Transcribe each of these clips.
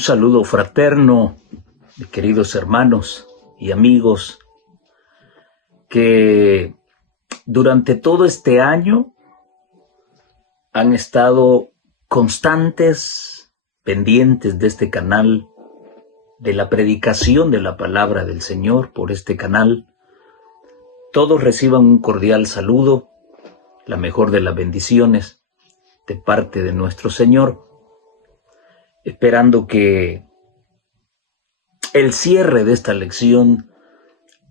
saludo fraterno, mis queridos hermanos y amigos que durante todo este año han estado constantes, pendientes de este canal, de la predicación de la palabra del Señor por este canal. Todos reciban un cordial saludo, la mejor de las bendiciones de parte de nuestro Señor, esperando que el cierre de esta lección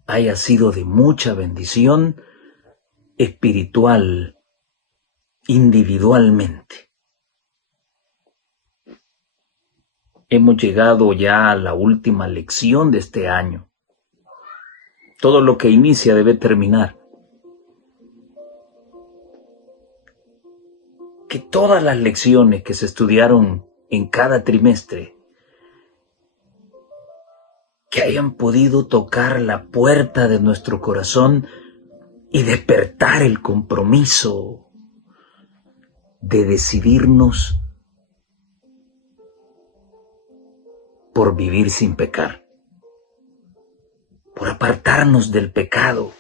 haya sido de mucha bendición espiritual, individualmente. Hemos llegado ya a la última lección de este año. Todo lo que inicia debe terminar. Que todas las lecciones que se estudiaron en cada trimestre, que hayan podido tocar la puerta de nuestro corazón y despertar el compromiso de decidirnos por vivir sin pecar, por apartarnos del pecado,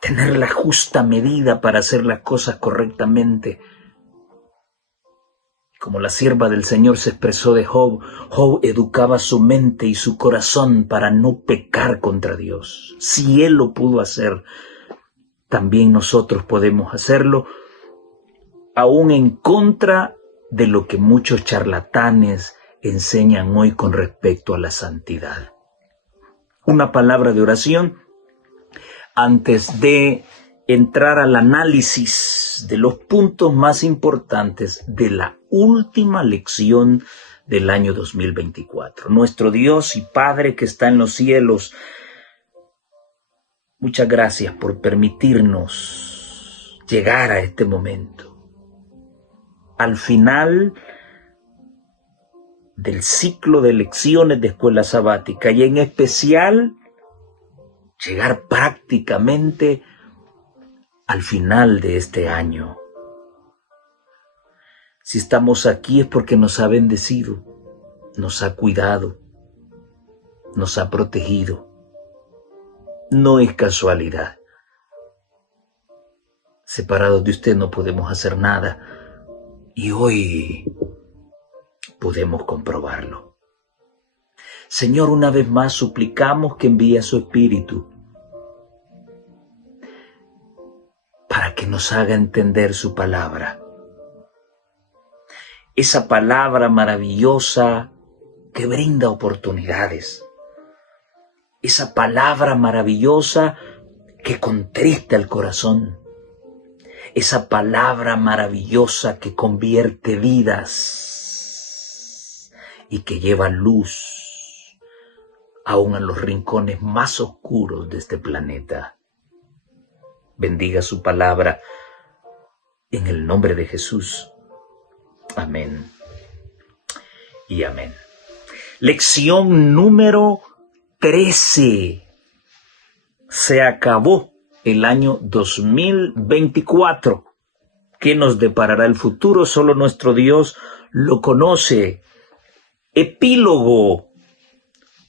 tener la justa medida para hacer las cosas correctamente. Como la sierva del Señor se expresó de Job, Job educaba su mente y su corazón para no pecar contra Dios. Si él lo pudo hacer, también nosotros podemos hacerlo, aún en contra de lo que muchos charlatanes enseñan hoy con respecto a la santidad. Una palabra de oración antes de entrar al análisis de los puntos más importantes de la última lección del año 2024. Nuestro Dios y Padre que está en los cielos, muchas gracias por permitirnos llegar a este momento. Al final del ciclo de lecciones de escuela sabática y en especial llegar prácticamente al final de este año. Si estamos aquí es porque nos ha bendecido, nos ha cuidado, nos ha protegido. No es casualidad. Separados de usted no podemos hacer nada y hoy podemos comprobarlo. Señor, una vez más suplicamos que envíe a su Espíritu para que nos haga entender su palabra. Esa palabra maravillosa que brinda oportunidades. Esa palabra maravillosa que contrista el corazón. Esa palabra maravillosa que convierte vidas y que lleva luz aún a los rincones más oscuros de este planeta. Bendiga su palabra en el nombre de Jesús. Amén y amén. Lección número 13. Se acabó el año 2024. ¿Qué nos deparará el futuro? Solo nuestro Dios lo conoce. Epílogo.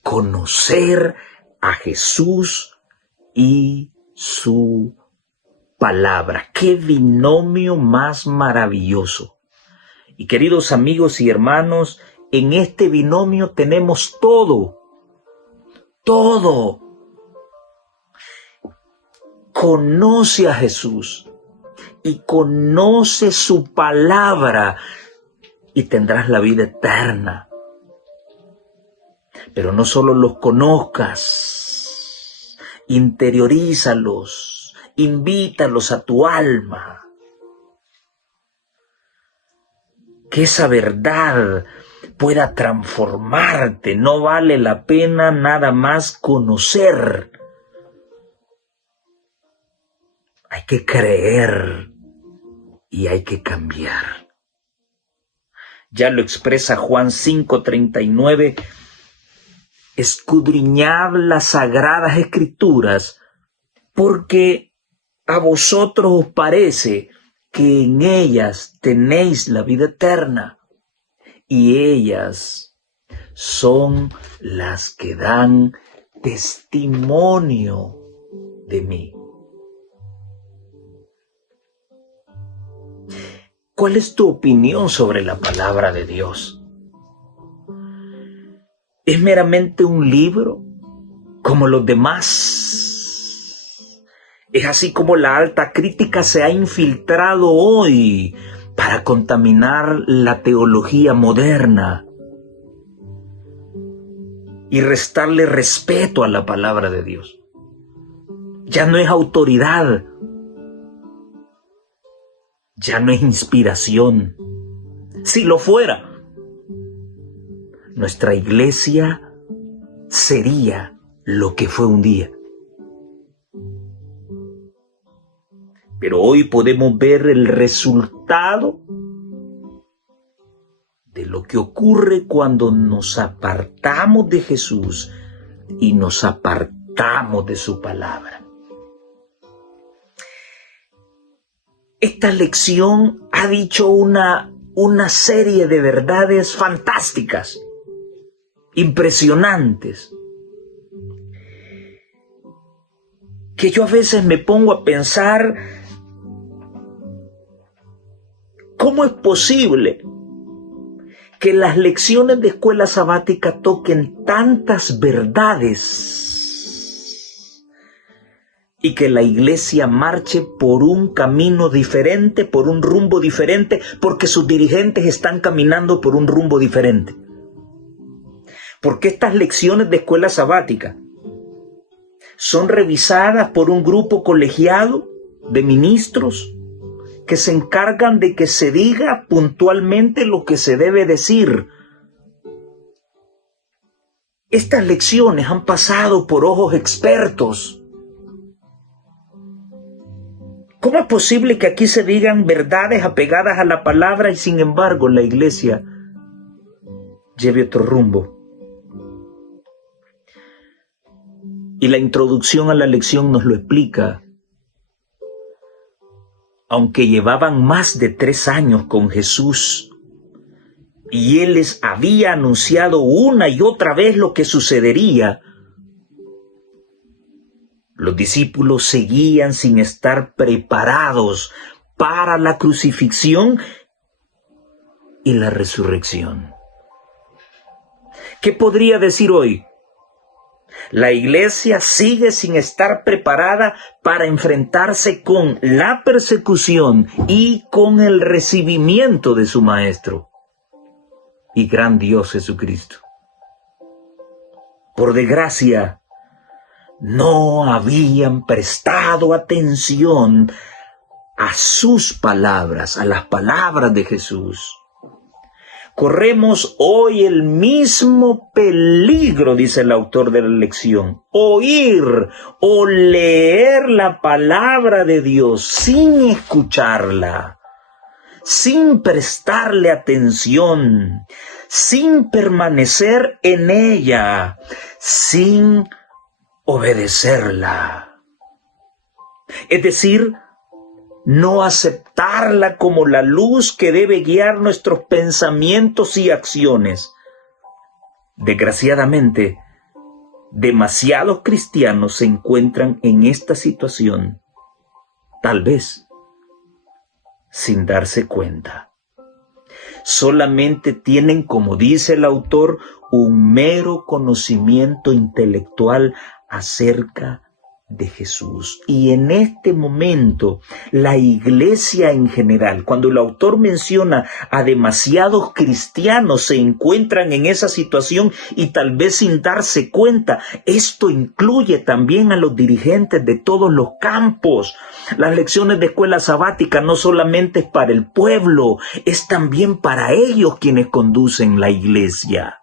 Conocer a Jesús y su palabra. ¡Qué binomio más maravilloso! Y queridos amigos y hermanos, en este binomio tenemos todo. Todo. Conoce a Jesús y conoce su palabra y tendrás la vida eterna. Pero no solo los conozcas, interiorízalos, invítalos a tu alma. Que esa verdad pueda transformarte. No vale la pena nada más conocer. Hay que creer y hay que cambiar. Ya lo expresa Juan 5:39. Escudriñad las sagradas escrituras, porque a vosotros os parece que en ellas tenéis la vida eterna, y ellas son las que dan testimonio de mí. ¿Cuál es tu opinión sobre la palabra de Dios? ¿Es meramente un libro como los demás? ¿Es así como la alta crítica se ha infiltrado hoy para contaminar la teología moderna y restarle respeto a la palabra de Dios? Ya no es autoridad, ya no es inspiración. Si lo fuera, nuestra iglesia sería lo que fue un día. Pero hoy podemos ver el resultado de lo que ocurre cuando nos apartamos de Jesús y nos apartamos de su palabra. Esta lección ha dicho una serie de verdades fantásticas, impresionantes, que yo a veces me pongo a pensar, ¿cómo es posible que las lecciones de escuela sabática toquen tantas verdades y que la iglesia marche por un camino diferente, por un rumbo diferente, porque sus dirigentes están caminando por un rumbo diferente? Porque estas lecciones de escuela sabática son revisadas por un grupo colegiado de ministros que se encargan de que se diga puntualmente lo que se debe decir. Estas lecciones han pasado por ojos expertos. ¿Cómo es posible que aquí se digan verdades apegadas a la palabra y sin embargo la iglesia lleve otro rumbo? Y la introducción a la lección nos lo explica. Aunque llevaban más de 3 años con Jesús y Él les había anunciado una y otra vez lo que sucedería, los discípulos seguían sin estar preparados para la crucifixión y la resurrección. ¿Qué podría decir hoy? La iglesia sigue sin estar preparada para enfrentarse con la persecución y con el recibimiento de su Maestro y gran Dios Jesucristo. Por desgracia, no habían prestado atención a sus palabras, a las palabras de Jesús. Corremos hoy el mismo peligro, dice el autor de la lección, oír o leer la palabra de Dios sin escucharla, sin prestarle atención, sin permanecer en ella, sin obedecerla. Es decir, no aceptarla como la luz que debe guiar nuestros pensamientos y acciones. Desgraciadamente, demasiados cristianos se encuentran en esta situación, tal vez sin darse cuenta. Solamente tienen, como dice el autor, un mero conocimiento intelectual acerca de Jesús. Y en este momento, la iglesia en general, cuando el autor menciona a demasiados cristianos, se encuentran en esa situación y tal vez sin darse cuenta. Esto incluye también a los dirigentes de todos los campos. Las lecciones de escuela sabática no solamente es para el pueblo, es también para ellos quienes conducen la iglesia.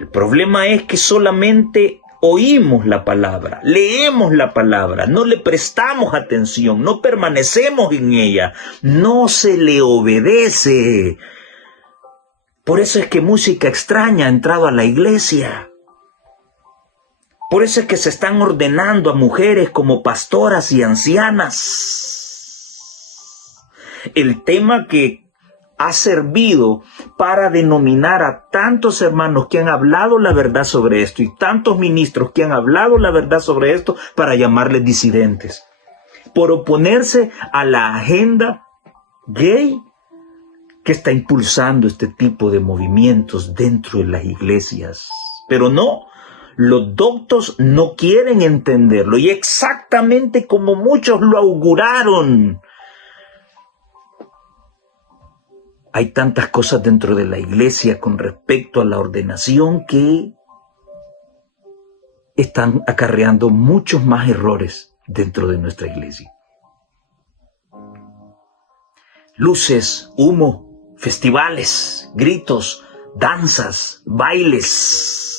El problema es que solamente oímos la palabra, leemos la palabra, no le prestamos atención, no permanecemos en ella, no se le obedece. Por eso es que música extraña ha entrado a la iglesia. Por eso es que se están ordenando a mujeres como pastoras y ancianas. el tema que ha servido para denominar a tantos hermanos que han hablado la verdad sobre esto y tantos ministros que han hablado la verdad sobre esto para llamarles disidentes, por oponerse a la agenda gay que está impulsando este tipo de movimientos dentro de las iglesias. Pero no, los doctos no quieren entenderlo, y exactamente como muchos lo auguraron. Hay tantas cosas dentro de la iglesia con respecto a la ordenación que están acarreando muchos más errores dentro de nuestra iglesia. Luces, humo, festivales, gritos, danzas, bailes.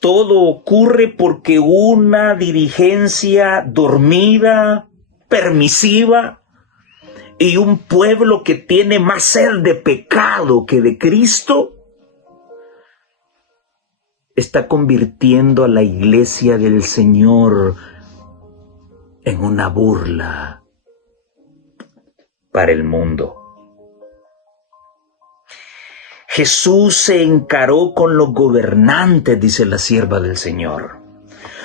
Todo ocurre porque una dirigencia dormida, permisiva, y un pueblo que tiene más sed de pecado que de Cristo, está convirtiendo a la iglesia del Señor en una burla para el mundo. Jesús se encaró con los gobernantes, dice la sierva del Señor.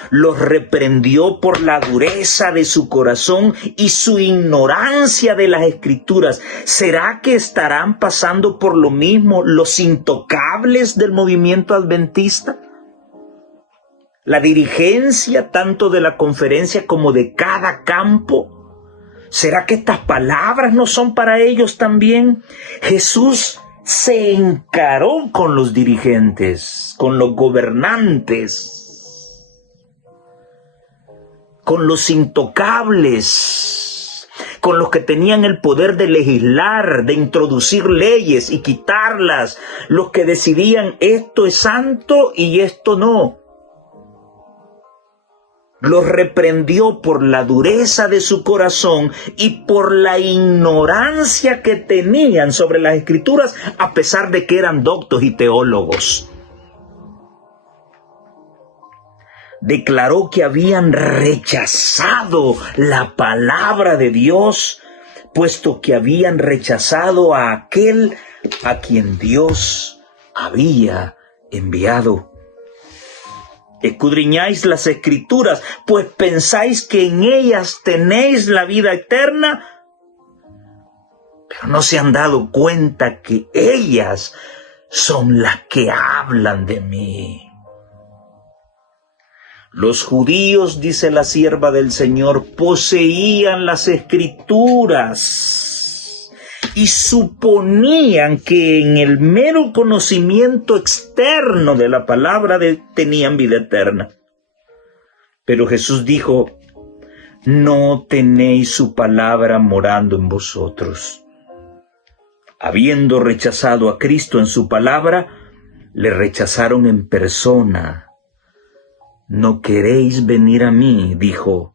Los reprendió por la dureza de su corazón y su ignorancia de las Escrituras. ¿Será que estarán pasando por lo mismo los intocables del movimiento adventista? La dirigencia tanto de la conferencia como de cada campo. ¿Será que estas palabras no son para ellos también? Jesús se encaró con los dirigentes, con los gobernantes, con los intocables, con los que tenían el poder de legislar, de introducir leyes y quitarlas, los que decidían esto es santo y esto no. Los reprendió por la dureza de su corazón y por la ignorancia que tenían sobre las Escrituras, a pesar de que eran doctos y teólogos. Declaró que habían rechazado la palabra de Dios, puesto que habían rechazado a aquel a quien Dios había enviado. Escudriñáis las Escrituras, pues pensáis que en ellas tenéis la vida eterna, pero no se han dado cuenta que ellas son las que hablan de mí. Los judíos, dice la sierva del Señor, poseían las Escrituras y suponían que en el mero conocimiento externo de la palabra tenían vida eterna. Pero Jesús dijo, no tenéis su palabra morando en vosotros. Habiendo rechazado a Cristo en su palabra, le rechazaron en persona. No queréis venir a mí, dijo,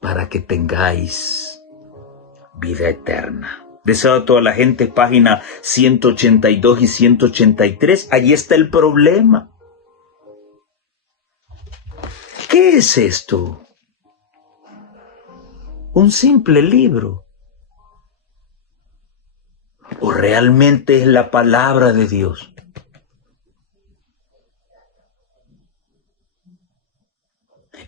para que tengáis vida eterna. Deseo a toda la gente, página 182 y 183. Allí está el problema. ¿Qué es esto? ¿Un simple libro? ¿O realmente es la palabra de Dios?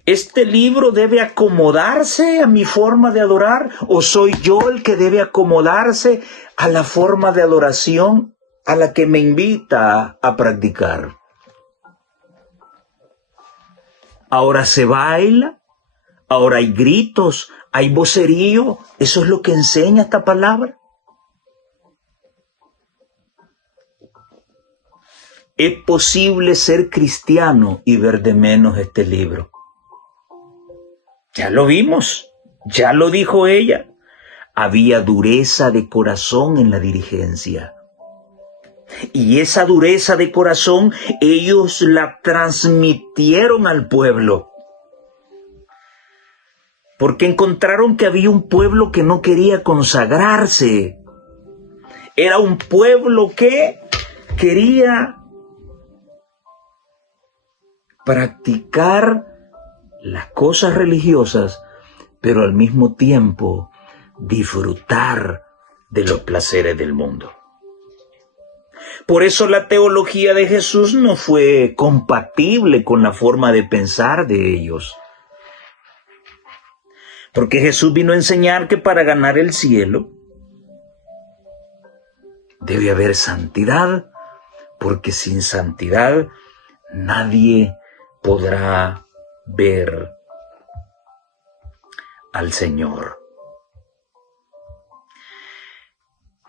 ¿Este libro debe acomodarse a mi forma de adorar? ¿O soy yo el que debe acomodarse a la forma de adoración a la que me invita a practicar? Ahora se baila, ahora hay gritos, hay vocerío. ¿Eso es lo que enseña esta palabra? Es posible ser cristiano y ver de menos este libro. Ya lo vimos, ya lo dijo ella. Había dureza de corazón en la dirigencia. Y esa dureza de corazón ellos la transmitieron al pueblo. Porque encontraron que había un pueblo que no quería consagrarse. Era un pueblo que quería practicar las cosas religiosas, pero al mismo tiempo disfrutar de los placeres del mundo. Por eso la teología de Jesús no fue compatible con la forma de pensar de ellos. Porque Jesús vino a enseñar que para ganar el cielo debe haber santidad, porque sin santidad nadie podrá ver al Señor.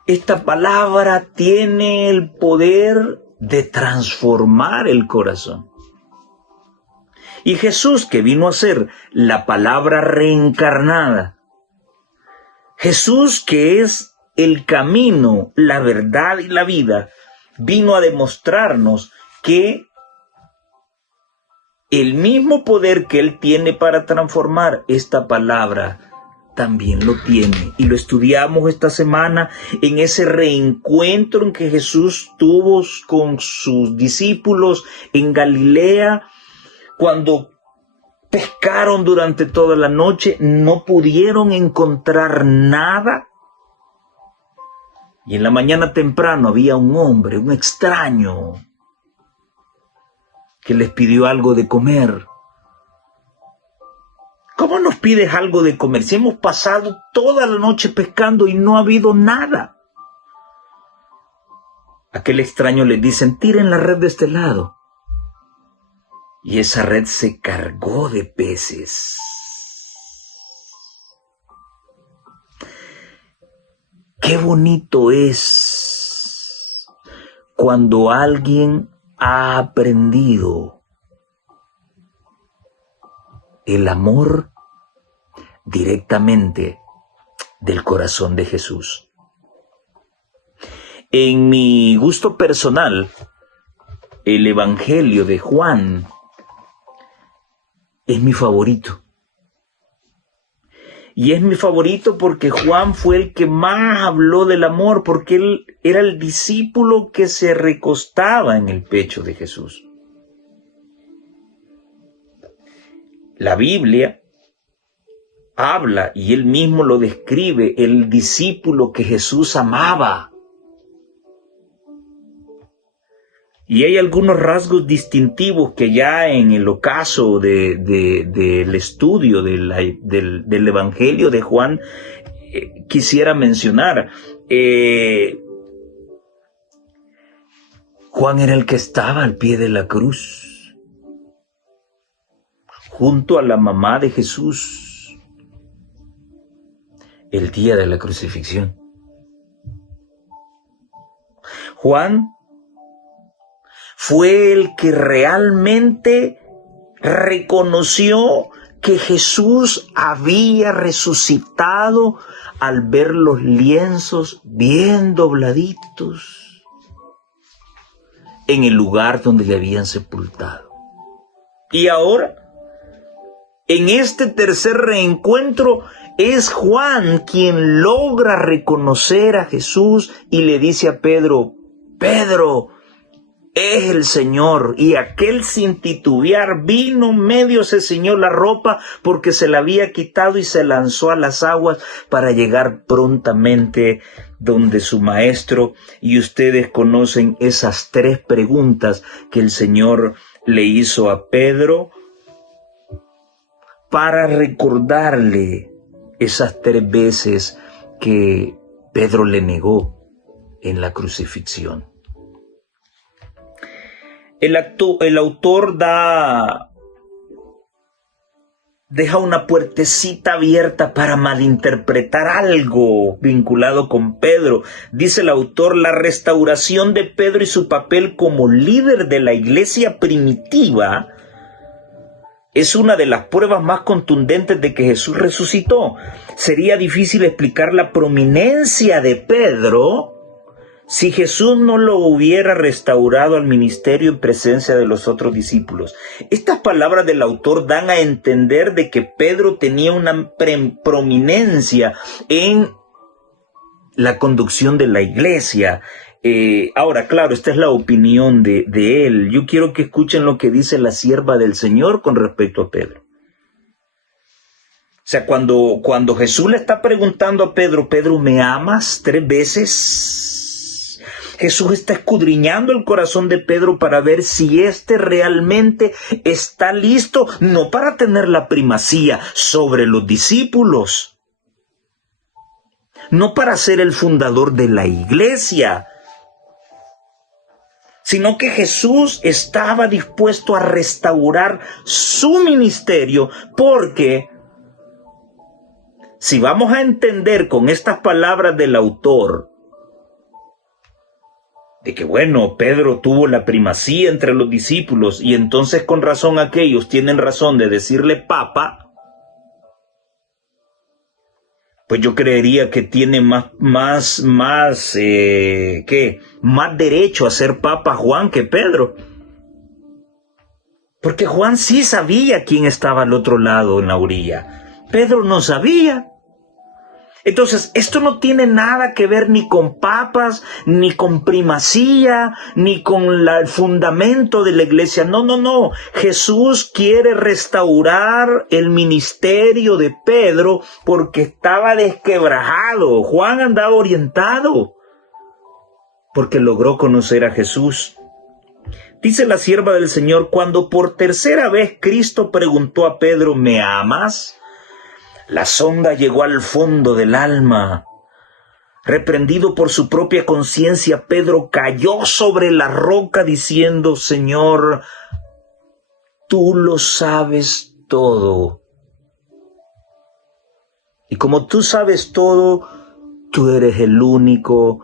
Esta palabra tiene el poder de transformar el corazón. Y Jesús, que vino a ser la palabra reencarnada, Jesús, que es el camino, la verdad y la vida, vino a demostrarnos que el mismo poder que Él tiene para transformar esta palabra también lo tiene. Y lo estudiamos esta semana en ese reencuentro en que Jesús tuvo con sus discípulos en Galilea. Cuando pescaron durante toda la noche, no pudieron encontrar nada. Y en la mañana temprano había un hombre, un extraño, que les pidió algo de comer. ¿Cómo nos pides algo de comer si hemos pasado toda la noche pescando y no ha habido nada? Aquel extraño les dice: tiren la red de este lado. Y esa red se cargó de peces. Qué bonito es cuando alguien ha aprendido el amor directamente del corazón de Jesús. En mi gusto personal, el Evangelio de Juan es mi favorito. Y es mi favorito porque Juan fue el que más habló del amor, porque él era el discípulo que se recostaba en el pecho de Jesús. La Biblia habla, y él mismo lo describe, el discípulo que Jesús amaba. Y hay algunos rasgos distintivos que ya en el ocaso del estudio del Evangelio de Juan quisiera mencionar. Juan era el que estaba al pie de la cruz, junto a la mamá de Jesús, el día de la crucifixión. Juan fue el que realmente reconoció que Jesús había resucitado al ver los lienzos bien dobladitos en el lugar donde le habían sepultado. Y ahora, en este tercer reencuentro, es Juan quien logra reconocer a Jesús y le dice a Pedro: Pedro, es el Señor. Y aquel, sin titubear, vino, medio se ciñó la ropa porque se la había quitado y se lanzó a las aguas para llegar prontamente donde su maestro. Y ustedes conocen esas 3 preguntas que el Señor le hizo a Pedro para recordarle esas 3 veces que Pedro le negó en la crucifixión. El autor deja una puertecita abierta para malinterpretar algo vinculado con Pedro. Dice el autor: la restauración de Pedro y su papel como líder de la iglesia primitiva es una de las pruebas más contundentes de que Jesús resucitó. Sería difícil explicar la prominencia de Pedro si Jesús no lo hubiera restaurado al ministerio en presencia de los otros discípulos. Estas palabras del autor dan a entender de que Pedro tenía una prominencia en la conducción de la iglesia. Ahora, claro, esta es la opinión de él. Yo quiero que escuchen lo que dice la sierva del Señor con respecto a Pedro. sea, cuando Jesús le está preguntando a Pedro, Pedro, ¿me amas? 3 veces. Jesús está escudriñando el corazón de Pedro para ver si éste realmente está listo, no para tener la primacía sobre los discípulos, no para ser el fundador de la iglesia, sino que Jesús estaba dispuesto a restaurar su ministerio, porque si vamos a entender con estas palabras del autor, de que bueno, Pedro tuvo la primacía entre los discípulos y entonces con razón aquellos tienen razón de decirle papa, pues yo creería que tiene más derecho a ser papa Juan que Pedro. Porque Juan sí sabía quién estaba al otro lado en la orilla. Pedro no sabía. Entonces, esto no tiene nada que ver ni con papas, ni con primacía, ni con el fundamento de la iglesia. No. Jesús quiere restaurar el ministerio de Pedro porque estaba desquebrajado. Juan andaba orientado porque logró conocer a Jesús. Dice la sierva del Señor, cuando por tercera vez Cristo preguntó a Pedro, ¿me amas? La sonda llegó al fondo del alma. Reprendido por su propia conciencia, Pedro cayó sobre la roca diciendo, Señor, tú lo sabes todo. Y como tú sabes todo, tú eres el único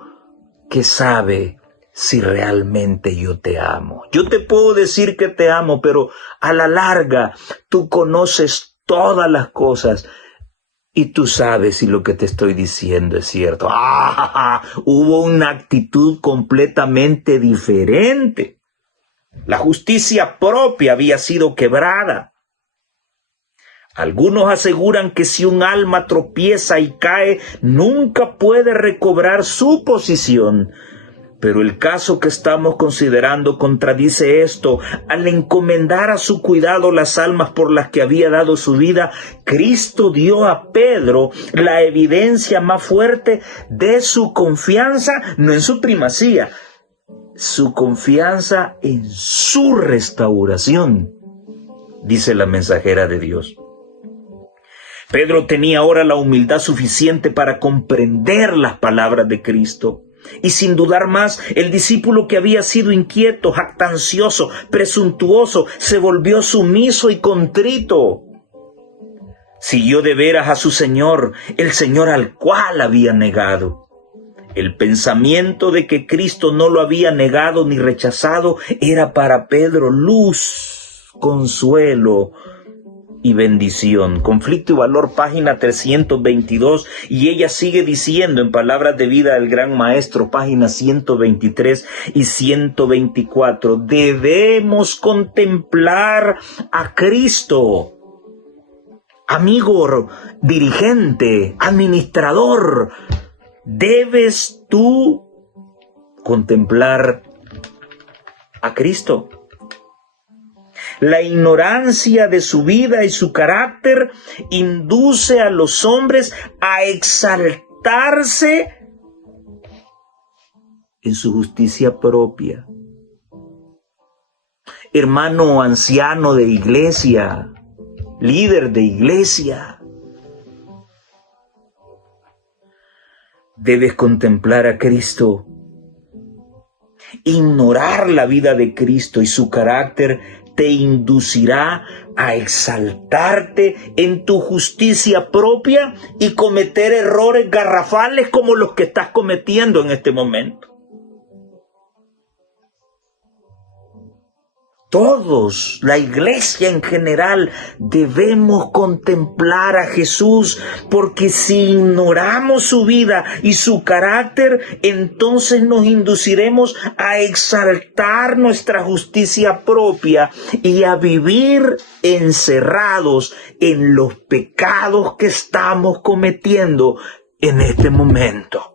que sabe si realmente yo te amo. Yo te puedo decir que te amo, pero a la larga tú conoces todas las cosas. Y tú sabes si lo que te estoy diciendo es cierto. Hubo una actitud completamente diferente. La justicia propia había sido quebrada. Algunos aseguran que si un alma tropieza y cae, nunca puede recobrar su posición. Pero el caso que estamos considerando contradice esto. Al encomendar a su cuidado las almas por las que había dado su vida, Cristo dio a Pedro la evidencia más fuerte de su confianza, no en su primacía, su confianza en su restauración, dice la mensajera de Dios. Pedro tenía ahora la humildad suficiente para comprender las palabras de Cristo. Y sin dudar más, el discípulo que había sido inquieto, jactancioso, presuntuoso, se volvió sumiso y contrito. Siguió de veras a su Señor, el Señor al cual había negado. El pensamiento de que Cristo no lo había negado ni rechazado era para Pedro luz, consuelo y bendición. Conflicto y valor, página 322, y ella sigue diciendo en Palabras de Vida del Gran Maestro, páginas 123 y 124, debemos contemplar a Cristo. Amigo, dirigente, administrador, debes tú contemplar a Cristo. La ignorancia de su vida y su carácter induce a los hombres a exaltarse en su justicia propia. Hermano anciano de iglesia, líder de iglesia, debes contemplar a Cristo. Ignorar la vida de Cristo y su carácter te inducirá a exaltarte en tu justicia propia y cometer errores garrafales como los que estás cometiendo en este momento. Todos, la iglesia en general, debemos contemplar a Jesús, porque si ignoramos su vida y su carácter, entonces nos induciremos a exaltar nuestra justicia propia y a vivir encerrados en los pecados que estamos cometiendo en este momento.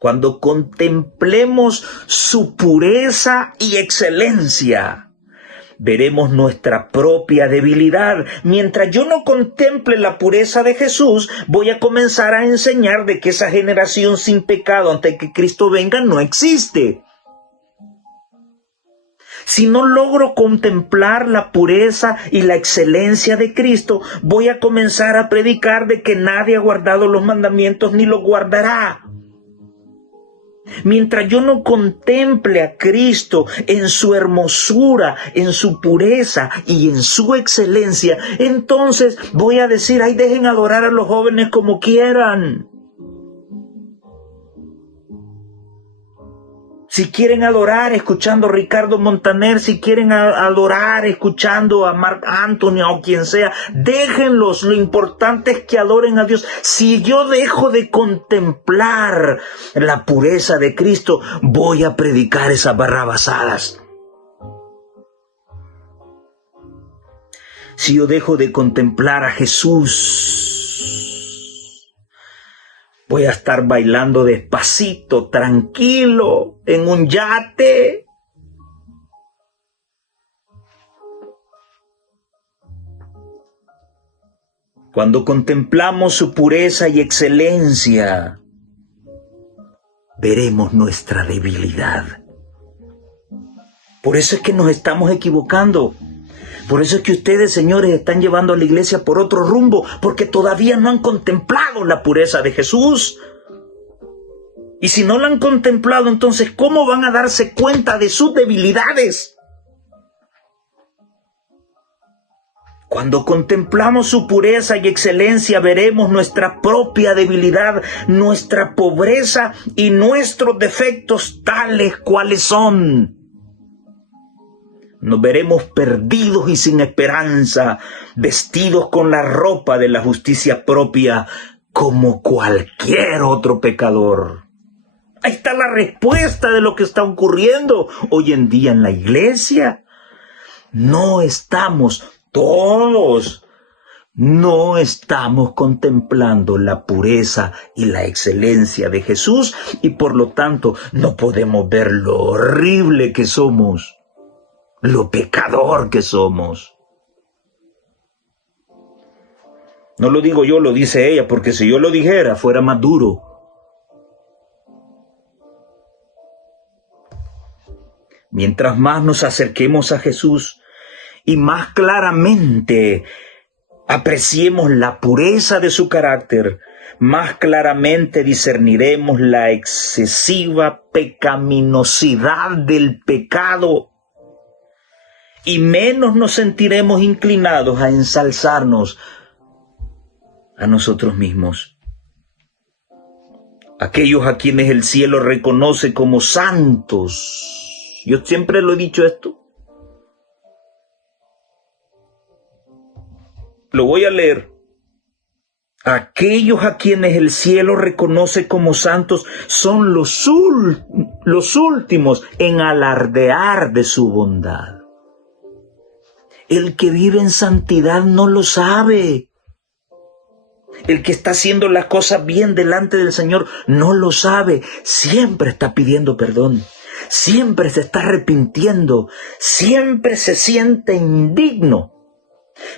Cuando contemplemos su pureza y excelencia, veremos nuestra propia debilidad. Mientras yo no contemple la pureza de Jesús, voy a comenzar a enseñar de que esa generación sin pecado antes que Cristo venga no existe. Si no logro contemplar la pureza y la excelencia de Cristo, voy a comenzar a predicar de que nadie ha guardado los mandamientos ni los guardará. Mientras yo no contemple a Cristo en su hermosura, en su pureza y en su excelencia, entonces voy a decir, ay, dejen adorar a los jóvenes como quieran. Si quieren adorar escuchando a Ricardo Montaner, si quieren adorar escuchando a Marc Anthony o quien sea, déjenlos. Lo importante es que adoren a Dios. Si yo dejo de contemplar la pureza de Cristo, voy a predicar esas barrabasadas. Si yo dejo de contemplar a Jesús, voy a estar bailando despacito, tranquilo, en un yate. Cuando contemplamos su pureza y excelencia, veremos nuestra debilidad. Por eso es que nos estamos equivocando. Por eso es que ustedes, señores, están llevando a la iglesia por otro rumbo, porque todavía no han contemplado la pureza de Jesús. Y si no la han contemplado, entonces, ¿cómo van a darse cuenta de sus debilidades? Cuando contemplamos su pureza y excelencia, veremos nuestra propia debilidad, nuestra pobreza y nuestros defectos tales cuales son. Nos veremos perdidos y sin esperanza, vestidos con la ropa de la justicia propia, como cualquier otro pecador. Ahí está la respuesta de lo que está ocurriendo hoy en día en la iglesia. No estamos contemplando la pureza y la excelencia de Jesús y por lo tanto no podemos ver lo horrible que somos. Lo pecador que somos. No lo digo yo, lo dice ella, porque si yo lo dijera fuera más duro. Mientras más nos acerquemos a Jesús y más claramente apreciemos la pureza de su carácter, más claramente discerniremos la excesiva pecaminosidad del pecado. Y menos nos sentiremos inclinados a ensalzarnos a nosotros mismos. Aquellos a quienes el cielo reconoce como santos. Yo siempre lo he dicho esto. Lo voy a leer. Aquellos a quienes el cielo reconoce como santos son los últimos en alardear de su bondad. El que vive en santidad no lo sabe. El que está haciendo las cosas bien delante del Señor no lo sabe. Siempre está pidiendo perdón. Siempre se está arrepintiendo. Siempre se siente indigno.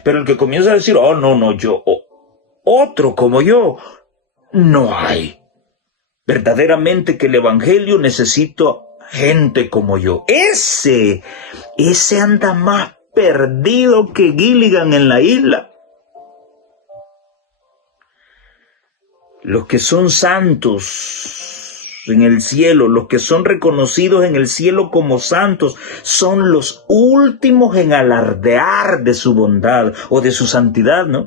Pero el que comienza a decir, otro como yo, no hay. Verdaderamente que el Evangelio necesita gente como yo. Ese anda más perdido que Gilligan en la isla. Los que son santos en el cielo, los que son reconocidos en el cielo como santos, son los últimos en alardear de su bondad o de su santidad, ¿no?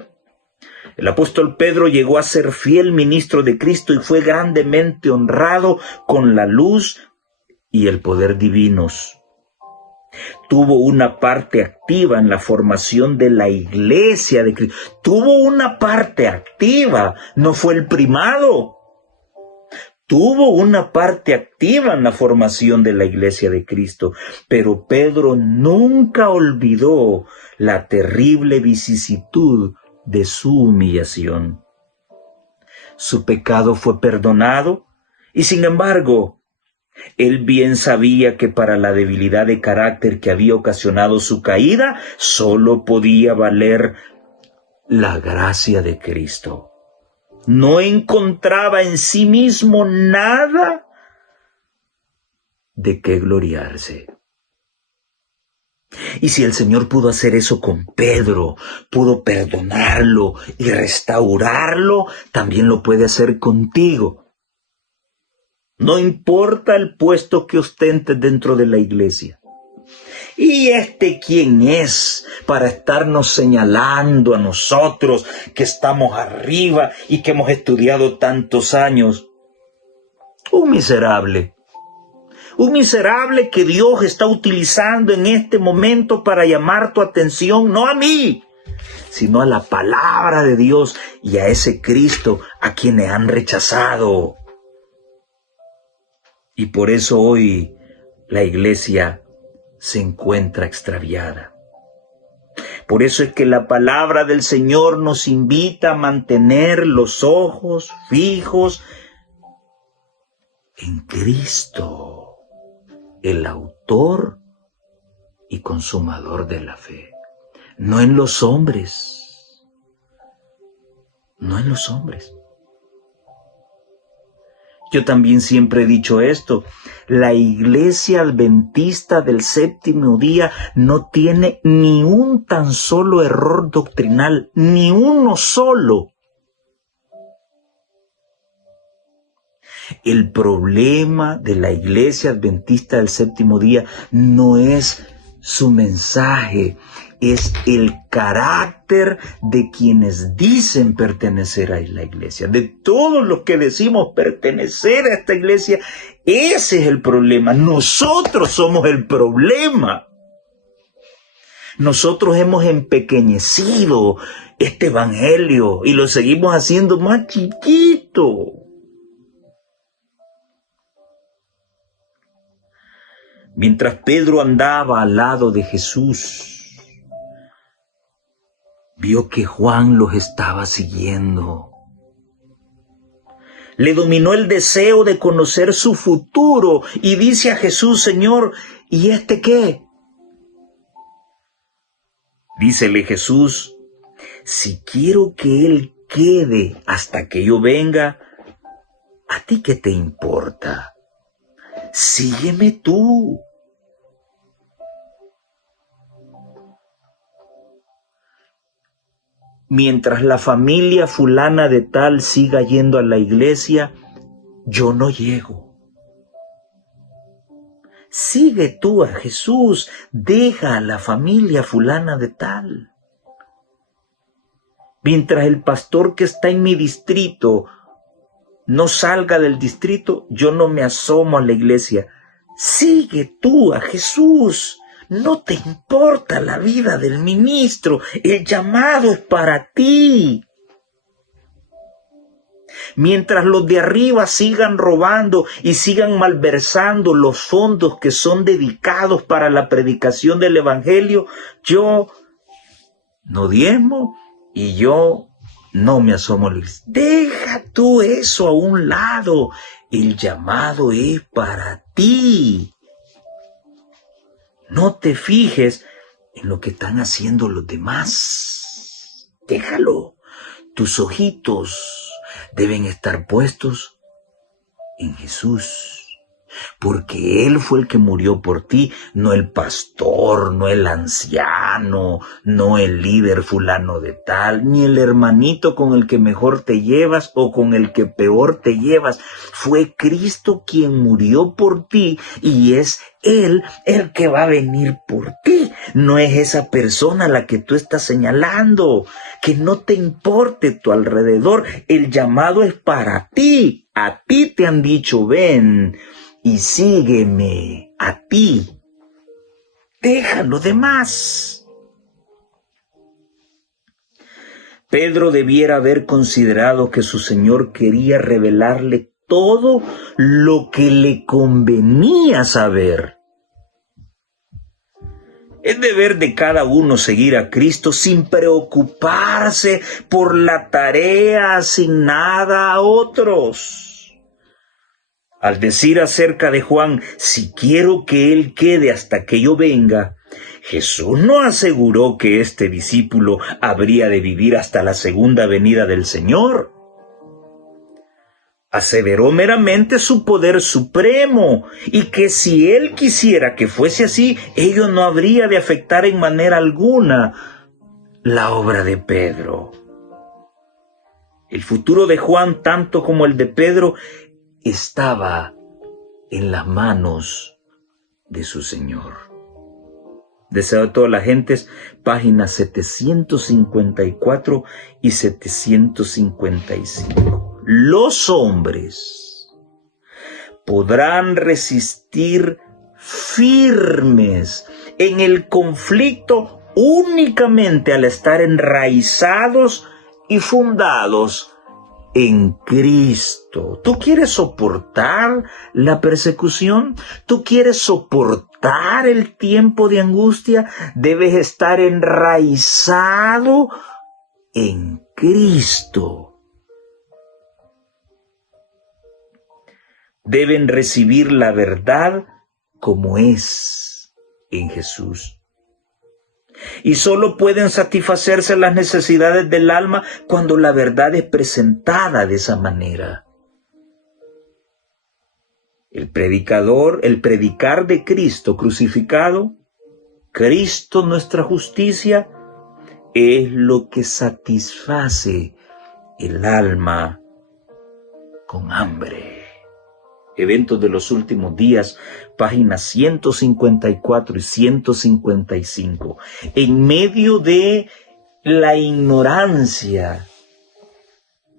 El apóstol Pedro llegó a ser fiel ministro de Cristo y fue grandemente honrado con la luz y el poder divinos. Tuvo una parte activa en la formación de la iglesia de Cristo. Tuvo una parte activa, no fue el primado. Tuvo una parte activa en la formación de la iglesia de Cristo. Pero Pedro nunca olvidó la terrible vicisitud de su humillación. Su pecado fue perdonado y sin embargo, Él bien sabía que para la debilidad de carácter que había ocasionado su caída, solo podía valer la gracia de Cristo. No encontraba en sí mismo nada de qué gloriarse. Y si el Señor pudo hacer eso con Pedro, pudo perdonarlo y restaurarlo, también lo puede hacer contigo. No importa el puesto que ostentes dentro de la iglesia. ¿Y quién es para estarnos señalando a nosotros que estamos arriba y que hemos estudiado tantos años? Un miserable que Dios está utilizando en este momento para llamar tu atención, no a mí, sino a la palabra de Dios y a ese Cristo a quienes han rechazado. Y por eso hoy la iglesia se encuentra extraviada. Por eso es que la palabra del Señor nos invita a mantener los ojos fijos en Cristo, el autor y consumador de la fe. No en los hombres. No en los hombres. Yo también siempre he dicho esto, la Iglesia Adventista del Séptimo Día no tiene ni un tan solo error doctrinal, ni uno solo. El problema de la Iglesia Adventista del Séptimo Día no es su mensaje, es el carácter de quienes dicen pertenecer a la iglesia. De todos los que decimos pertenecer a esta iglesia, ese es el problema. Nosotros somos el problema. Nosotros hemos empequeñecido este evangelio y lo seguimos haciendo más chiquito. Mientras Pedro andaba al lado de Jesús, vio que Juan los estaba siguiendo. Le dominó el deseo de conocer su futuro y dice a Jesús, Señor, ¿y qué? Dícele Jesús, si quiero que él quede hasta que yo venga, ¿a ti qué te importa? Sígueme tú. Mientras la familia fulana de tal siga yendo a la iglesia, yo no llego. Sigue tú a Jesús, deja a la familia fulana de tal. Mientras el pastor que está en mi distrito no salga del distrito, yo no me asomo a la iglesia. Sigue tú a Jesús. No te importa la vida del ministro, el llamado es para ti. Mientras los de arriba sigan robando y sigan malversando los fondos que son dedicados para la predicación del evangelio, yo no diezmo y yo no me asomo a la iglesia. Deja tú eso a un lado, el llamado es para ti. No te fijes en lo que están haciendo los demás. Déjalo. Tus ojitos deben estar puestos en Jesús. Porque Él fue el que murió por ti, no el pastor, no el anciano, no el líder fulano de tal, ni el hermanito con el que mejor te llevas o con el que peor te llevas. Fue Cristo quien murió por ti y es Él el que va a venir por ti. No es esa persona a la que tú estás señalando. Que no te importe tu alrededor. El llamado es para ti. A ti te han dicho, ven y sígueme, a ti. Deja lo demás. Pedro debiera haber considerado que su Señor quería revelarle todo lo que le convenía saber. Es deber de cada uno seguir a Cristo sin preocuparse por la tarea asignada a otros. Al decir acerca de Juan, si quiero que él quede hasta que yo venga, Jesús no aseguró que este discípulo habría de vivir hasta la segunda venida del Señor. Aseveró meramente su poder supremo y que si él quisiera que fuese así, ello no habría de afectar en manera alguna la obra de Pedro. El futuro de Juan, tanto como el de Pedro, estaba en las manos de su Señor. Deseo a todas las gentes, páginas 754 y 755. Los hombres podrán resistir firmes en el conflicto únicamente al estar enraizados y fundados en Cristo. ¿Tú quieres soportar la persecución? ¿Tú quieres soportar el tiempo de angustia? Debes estar enraizado en Cristo. Deben recibir la verdad como es en Jesús. Y solo pueden satisfacerse las necesidades del alma cuando la verdad es presentada de esa manera. El predicar de Cristo crucificado, Cristo nuestra justicia, es lo que satisface el alma con hambre. Eventos de los últimos días, páginas 154 y 155. En medio de la ignorancia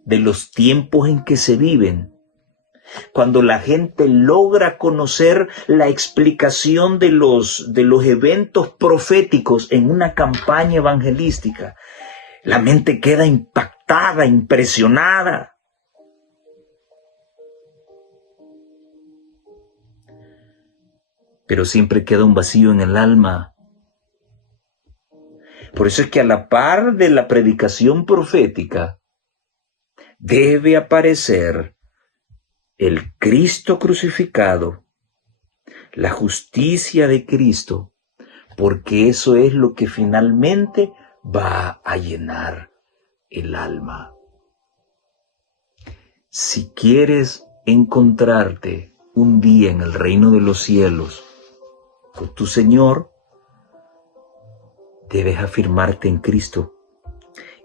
de los tiempos en que se viven, cuando la gente logra conocer la explicación de los eventos proféticos en una campaña evangelística, la mente queda impactada, impresionada. Pero siempre queda un vacío en el alma. Por eso es que a la par de la predicación profética debe aparecer el Cristo crucificado, la justicia de Cristo, porque eso es lo que finalmente va a llenar el alma. Si quieres encontrarte un día en el reino de los cielos con tu Señor, debes afirmarte en Cristo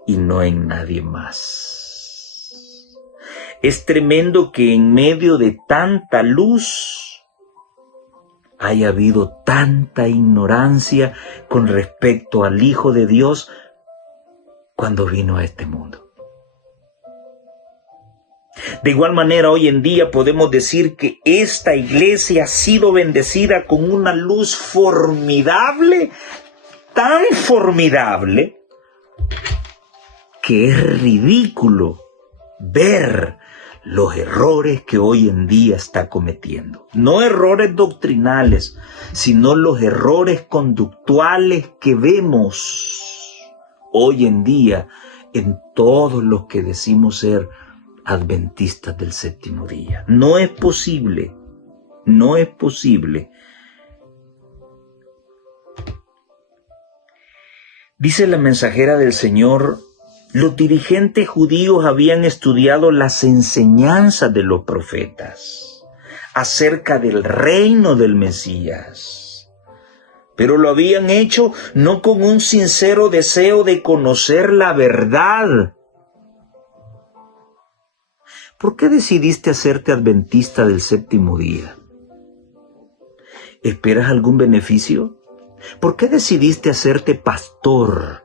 y no en nadie más. Es tremendo que en medio de tanta luz haya habido tanta ignorancia con respecto al Hijo de Dios cuando vino a este mundo. De igual manera, hoy en día podemos decir que esta iglesia ha sido bendecida con una luz formidable, tan formidable, que es ridículo ver los errores que hoy en día está cometiendo. No errores doctrinales, sino los errores conductuales que vemos hoy en día en todos los que decimos ser adventistas del séptimo día. No es posible. Dice la mensajera del Señor, los dirigentes judíos habían estudiado las enseñanzas de los profetas acerca del reino del Mesías, pero lo habían hecho no con un sincero deseo de conocer la verdad. ¿Por qué decidiste hacerte adventista del séptimo día? ¿Esperas algún beneficio? ¿Por qué decidiste hacerte pastor?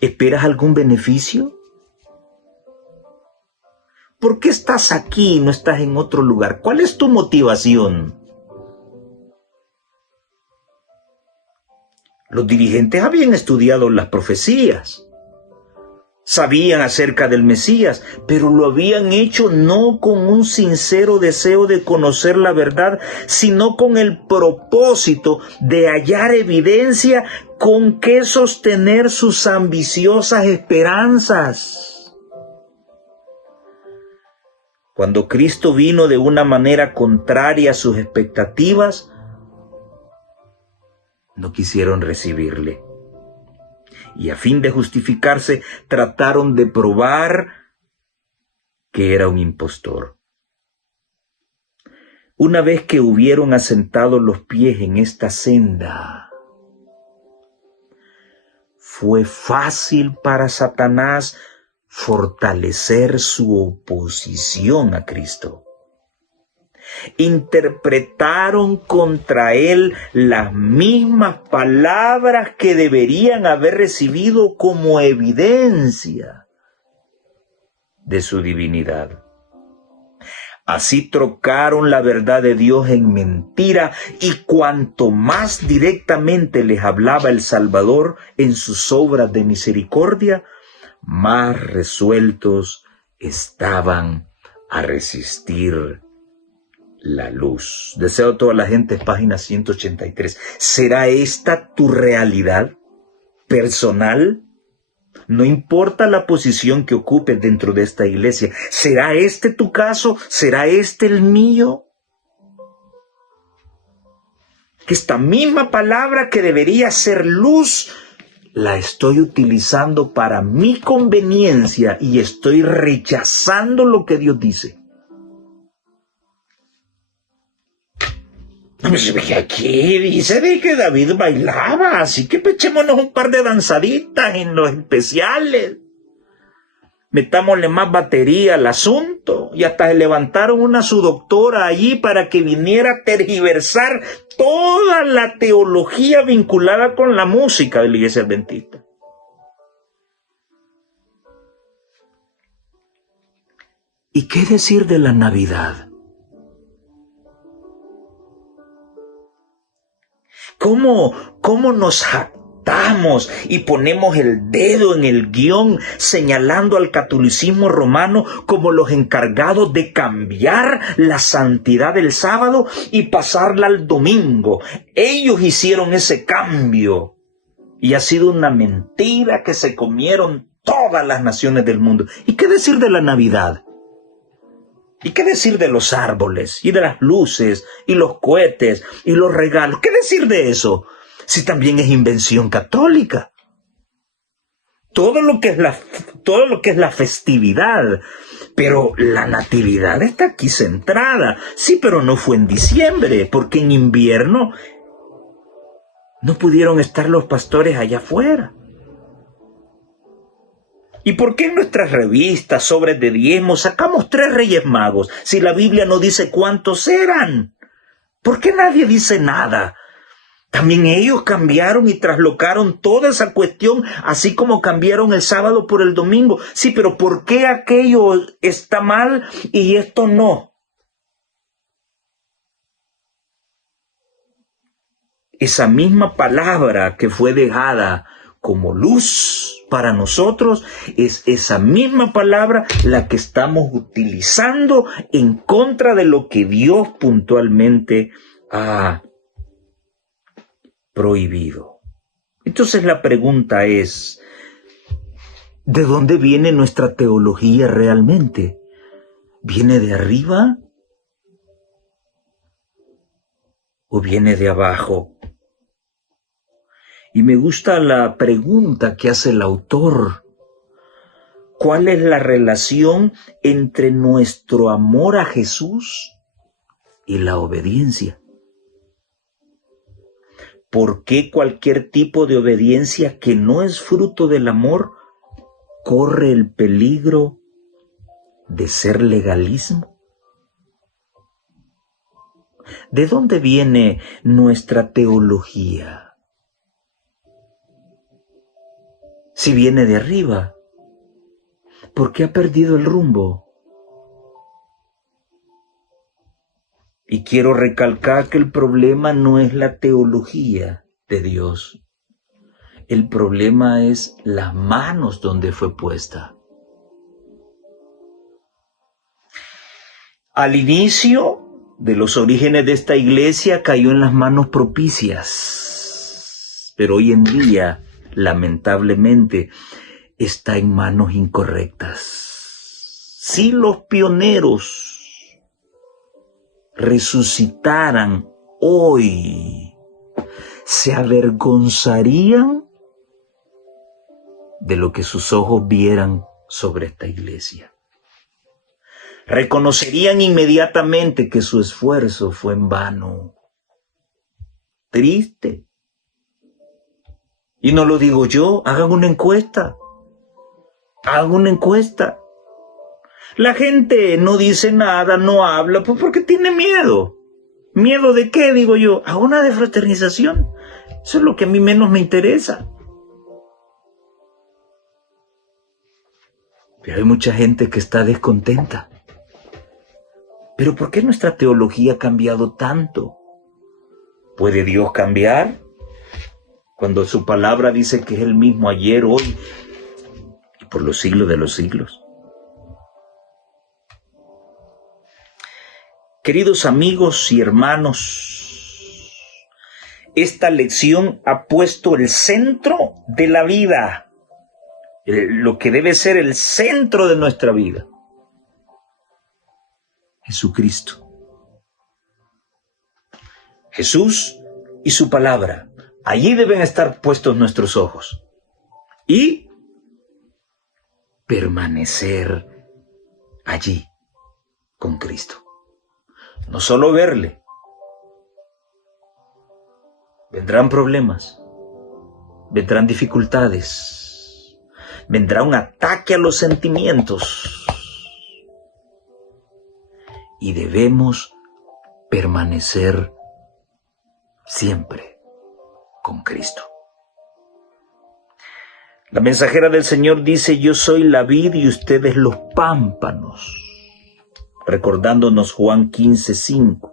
¿Esperas algún beneficio? ¿Por qué estás aquí y no estás en otro lugar? ¿Cuál es tu motivación? Los dirigentes habían estudiado las profecías. Sabían acerca del Mesías, pero lo habían hecho no con un sincero deseo de conocer la verdad, sino con el propósito de hallar evidencia con que sostener sus ambiciosas esperanzas. Cuando Cristo vino de una manera contraria a sus expectativas, no quisieron recibirle. Y a fin de justificarse, trataron de probar que era un impostor. Una vez que hubieron asentado los pies en esta senda, fue fácil para Satanás fortalecer su oposición a Cristo. Interpretaron contra él las mismas palabras que deberían haber recibido como evidencia de su divinidad. Así trocaron la verdad de Dios en mentira, y cuanto más directamente les hablaba el Salvador en sus obras de misericordia, más resueltos estaban a resistir la luz. Deseo a toda la gente, página 183. ¿Será esta tu realidad personal? No importa la posición que ocupes dentro de esta iglesia. ¿Será este tu caso? ¿Será este el mío? Que esta misma palabra que debería ser luz, la estoy utilizando para mi conveniencia y estoy rechazando lo que Dios dice. Aquí dice de que David bailaba, así que echémonos un par de danzaditas en los especiales. Metámosle más batería al asunto. Y hasta se levantaron una su doctora allí para que viniera a tergiversar toda la teología vinculada con la música de la Iglesia Adventista. ¿Y qué decir de la Navidad? ¿Cómo nos jactamos y ponemos el dedo en el guión señalando al catolicismo romano como los encargados de cambiar la santidad del sábado y pasarla al domingo? Ellos hicieron ese cambio y ha sido una mentira que se comieron todas las naciones del mundo. ¿Y qué decir de la Navidad? ¿Y qué decir de los árboles y de las luces y los cohetes y los regalos? ¿Qué decir de eso? Si también es invención católica. Todo lo que es la festividad. Pero la natividad está aquí centrada. Sí, pero no fue en diciembre, porque en invierno no pudieron estar los pastores allá afuera. ¿Y por qué en nuestras revistas, sobres de diezmos, sacamos 3 Reyes Magos si la Biblia no dice cuántos eran? ¿Por qué nadie dice nada? También ellos cambiaron y traslocaron toda esa cuestión, así como cambiaron el sábado por el domingo. Sí, pero ¿por qué aquello está mal y esto no? Esa misma palabra que fue dejada como luz para nosotros, es esa misma palabra la que estamos utilizando en contra de lo que Dios puntualmente ha prohibido. Entonces la pregunta es, ¿de dónde viene nuestra teología realmente? ¿Viene de arriba o viene de abajo? Y me gusta la pregunta que hace el autor. ¿Cuál es la relación entre nuestro amor a Jesús y la obediencia? ¿Por qué cualquier tipo de obediencia que no es fruto del amor corre el peligro de ser legalismo? ¿De dónde viene nuestra teología? Si viene de arriba, ¿por qué ha perdido el rumbo? Y quiero recalcar que el problema no es la teología de Dios. El problema es las manos donde fue puesta. Al inicio de los orígenes de esta iglesia cayó en las manos propicias, pero hoy en día, lamentablemente, está en manos incorrectas. si los pioneros resucitaran hoy, se avergonzarían de lo que sus ojos vieran sobre esta iglesia. Reconocerían inmediatamente que su esfuerzo fue en vano. Triste. Y no lo digo yo, hagan una encuesta. Hagan una encuesta. La gente no dice nada, no habla, pues porque tiene miedo. ¿Miedo de qué, digo yo? A una defraternización. Eso es lo que a mí menos me interesa. Pero hay mucha gente que está descontenta. ¿Pero por qué nuestra teología ha cambiado tanto? ¿Puede Dios cambiar? Cuando su palabra dice que es el mismo ayer, hoy y por los siglos de los siglos. Queridos amigos y hermanos, esta lección ha puesto el centro de la vida, lo que debe ser el centro de nuestra vida. Jesucristo. Jesús y su palabra. Allí deben estar puestos nuestros ojos. Y permanecer allí con Cristo. No solo verle. Vendrán problemas. Vendrán dificultades. Vendrá un ataque a los sentimientos. Y debemos permanecer siempre con Cristo. La mensajera del Señor dice: yo soy la vid y ustedes los pámpanos, recordándonos Juan 15:5.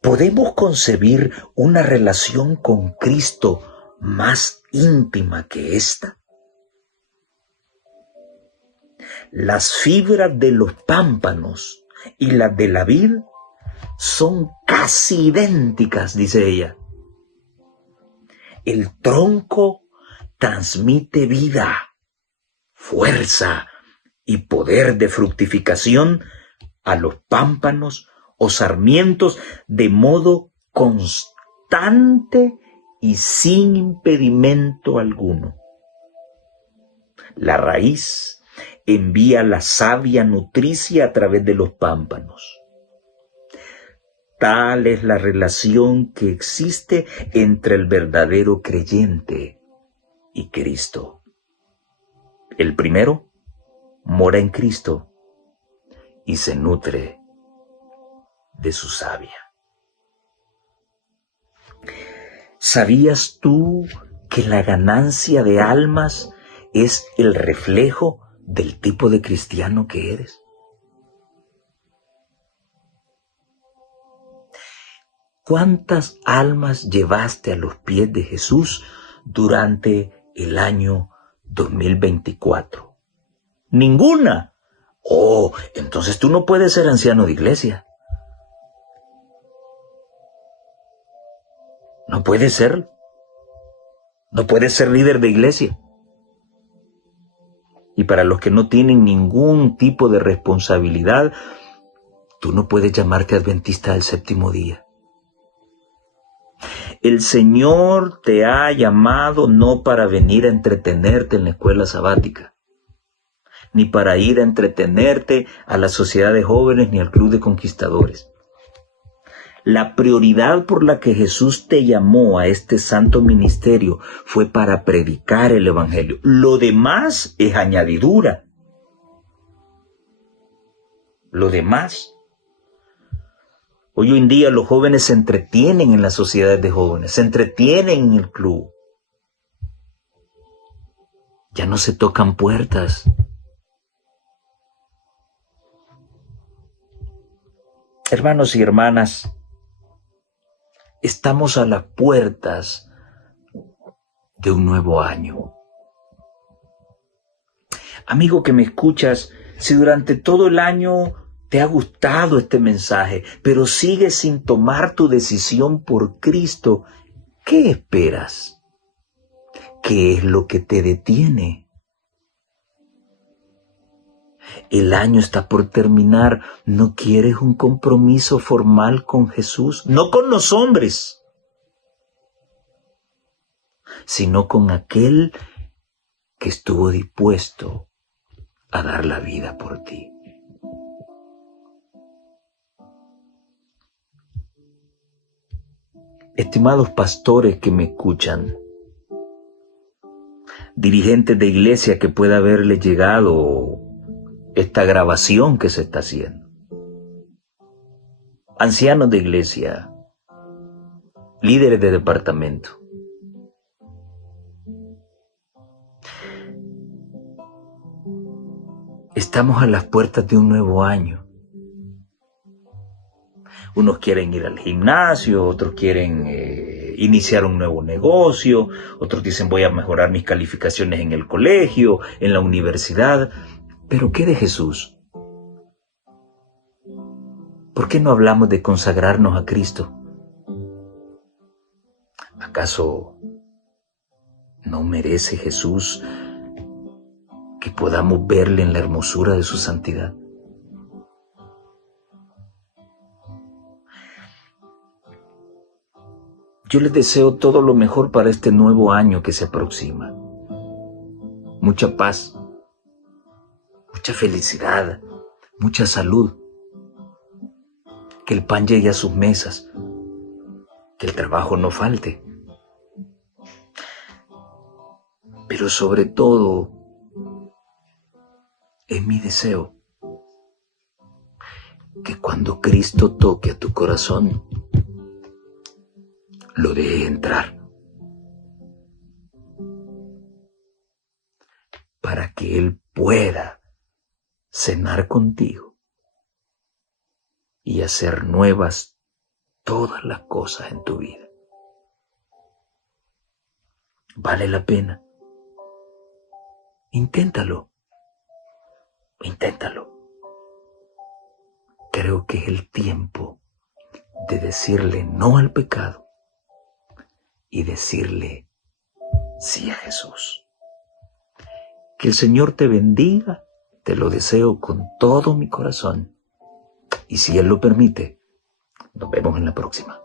¿Podemos concebir una relación con Cristo más íntima que esta? Las fibras de los pámpanos y las de la vid son casi idénticas, dice ella. El tronco transmite vida, fuerza y poder de fructificación a los pámpanos o sarmientos de modo constante y sin impedimento alguno. La raíz envía la savia nutricia a través de los pámpanos. Tal es la relación que existe entre el verdadero creyente y Cristo. El primero mora en Cristo y se nutre de su savia. ¿Sabías tú que la ganancia de almas es el reflejo del tipo de cristiano que eres? ¿Cuántas almas llevaste a los pies de Jesús durante el año 2024? ¡Ninguna! Oh, entonces tú no puedes ser anciano de iglesia. No puedes serlo. No puedes ser líder de iglesia. Y para los que no tienen ningún tipo de responsabilidad, tú no puedes llamarte adventista del séptimo día. El Señor te ha llamado no para venir a entretenerte en la escuela sabática, ni para ir a entretenerte a la sociedad de jóvenes ni al club de conquistadores. La prioridad por la que Jesús te llamó a este santo ministerio fue para predicar el Evangelio. Lo demás es añadidura. Lo demás. Hoy en día los jóvenes se entretienen en las sociedades de jóvenes, se entretienen en el club. Ya no se tocan puertas. Hermanos y hermanas, estamos a las puertas de un nuevo año. Amigo que me escuchas, si durante todo el año te ha gustado este mensaje, pero sigues sin tomar tu decisión por Cristo, ¿qué esperas? ¿Qué es lo que te detiene? El año está por terminar. ¿No quieres un compromiso formal con Jesús? No con los hombres, sino con aquel que estuvo dispuesto a dar la vida por ti. Estimados pastores que me escuchan, dirigentes de iglesia que pueda haberle llegado esta grabación que se está haciendo, ancianos de iglesia, líderes de departamento, estamos a las puertas de un nuevo año. Unos quieren ir al gimnasio, otros quieren iniciar un nuevo negocio, otros dicen voy a mejorar mis calificaciones en el colegio, en la universidad. ¿Pero qué de Jesús? ¿Por qué no hablamos de consagrarnos a Cristo? ¿Acaso no merece Jesús que podamos verle en la hermosura de su santidad? Yo les deseo todo lo mejor para este nuevo año que se aproxima. Mucha paz, mucha felicidad, mucha salud. Que el pan llegue a sus mesas, que el trabajo no falte. Pero sobre todo, es mi deseo que cuando Cristo toque a tu corazón, lo deje entrar, para que Él pueda cenar contigo y hacer nuevas todas las cosas en tu vida. Vale la pena. Inténtalo. Creo que es el tiempo de decirle no al pecado y decirle sí a Jesús. Que el Señor te bendiga, te lo deseo con todo mi corazón. Y si Él lo permite, nos vemos en la próxima.